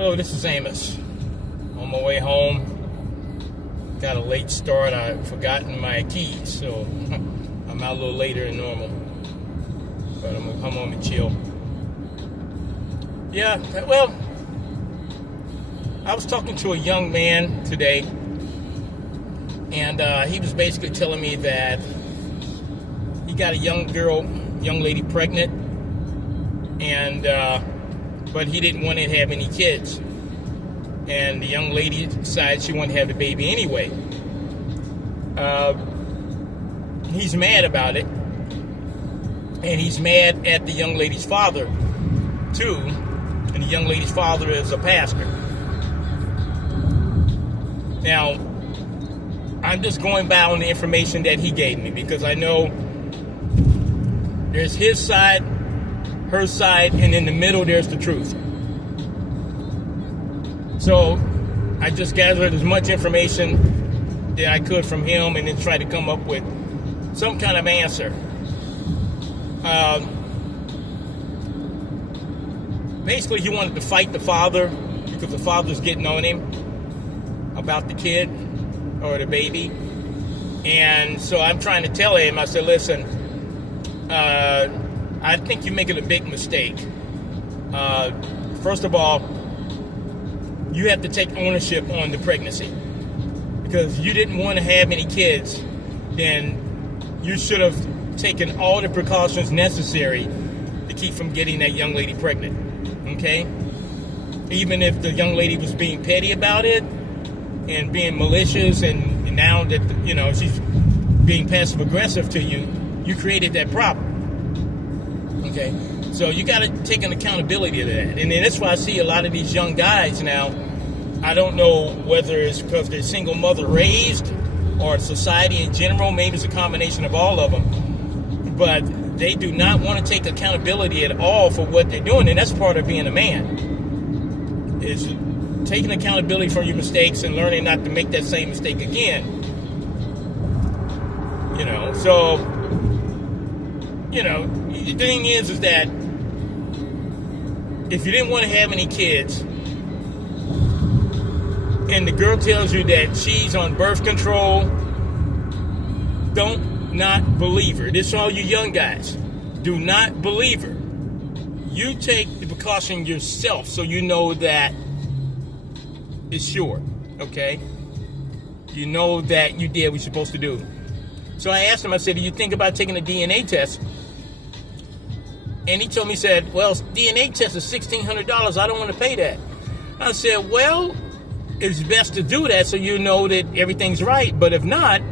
Oh, this is Amos. On my way home. Got a late start. I've forgotten my keys, so I'm out a little later than normal. But I'm gonna come home and chill. Yeah, well, I was talking to a young man today, and he was basically telling me that he got a young lady pregnant, and but he didn't want to have any kids. And the young lady decided she wanted to have the baby anyway. He's mad about it. And he's mad at the young lady's father, too. And the young lady's father is a pastor. Now, I'm just going by on the information that he gave me, because I know there's his side, her side, and in the middle there's the truth. So I just gathered as much information that I could from him and then tried to come up with some kind of answer. Basically, he wanted to fight the father because the father's getting on him about the kid or the baby. And so I'm trying to tell him, I said, listen, I think you're making a big mistake. First of all, you have to take ownership on the pregnancy. Because you didn't want to have any kids, then you should have taken all the precautions necessary to keep from getting that young lady pregnant. Okay? Even if the young lady was being petty about it and being malicious, and now that, you know, she's being passive aggressive to you, you created that problem. Okay? So you got to take an accountability of that. And then that's why I see a lot of these young guys now. I don't know whether it's because they're single mother raised or society in general. Maybe it's a combination of all of them. But they do not want to take accountability at all for what they're doing. And that's part of being a man, is taking accountability for your mistakes and learning not to make that same mistake again. You know, so, you know, the thing is that if you didn't want to have any kids, and the girl tells you that she's on birth control, don't not believe her. This is all you young guys. Do not believe her. You take the precaution yourself so you know that it's sure, okay? You know that you did what you're supposed to do. So I asked him, I said, do you think about taking a DNA test? And he told me, he said, well, DNA test is $1,600. I don't want to pay that. I said, well, it's best to do that so you know that everything's right. But if not,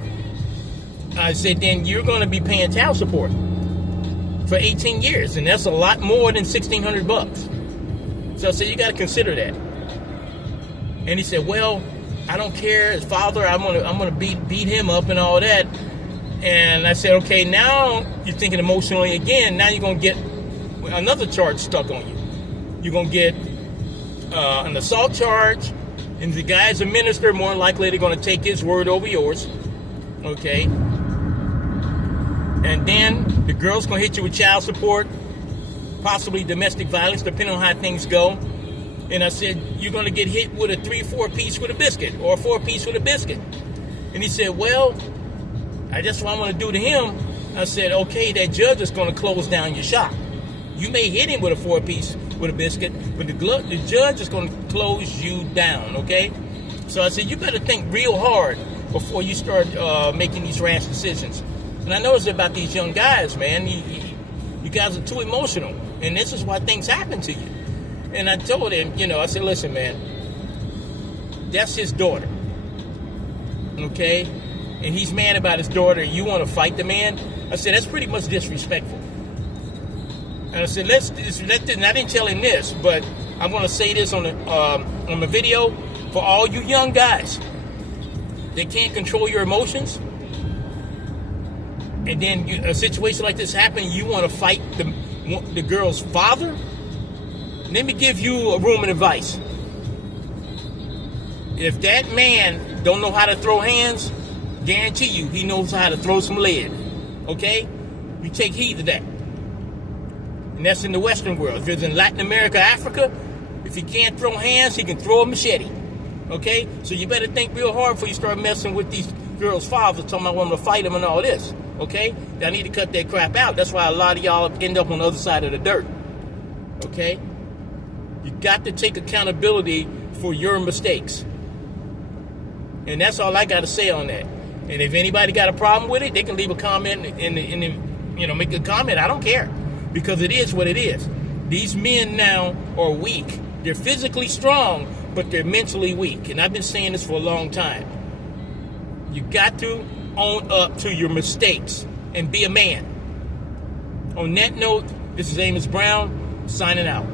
I said, then you're going to be paying child support for 18 years. And that's a lot more than $1,600. So I said, you got to consider that. And he said, well, I don't care. His father, I'm gonna beat him up and all that. And I said, okay, now you're thinking emotionally again. Now you're going to get another charge stuck on you. You're going to get an assault charge. And the guy's a minister, more likely they're going to take his word over yours. Okay? And then the girl's going to hit you with child support, possibly domestic violence, depending on how things go. And I said, you're going to get hit with a 3-4 piece with a biscuit, or a 4 piece with a biscuit. And he said, well, that's what I'm going to do to him. I said, okay, that judge is going to close down your shop. You may hit him with a 4 piece with a biscuit, but the judge is going to close you down, okay? So I said, you better think real hard before you start making these rash decisions. And I noticed about these young guys, man, you guys are too emotional, and this is why things happen to you. And I told him, you know, I said, listen, man, that's his daughter, okay? And he's mad about his daughter, and you want to fight the man? I said, that's pretty much disrespectful. And I said, and I didn't tell him this, but I'm going to say this on the video for all you young guys that can't control your emotions. And then a situation like this happens, you want to fight the girl's father? Let me give you a room of advice. If that man don't know how to throw hands, guarantee you he knows how to throw some lead. Okay? You take heed of that. And that's in the Western world. If it's in Latin America, Africa, If he can't throw hands, he can throw a machete. Okay? So you better think real hard before you start messing with these girls' fathers, talking about wanting to fight them and all this. Okay? I need to cut that crap out. That's why a lot of y'all end up on the other side of the dirt. Okay? You got to take accountability for your mistakes. And that's all I got to say on that. And if anybody got a problem with it, they can leave a comment and make a comment. I don't care. Because it is what it is. These men now are weak. They're physically strong, but they're mentally weak. And I've been saying this for a long time. You got to own up to your mistakes and be a man. On that note, this is Amos Brown, signing out.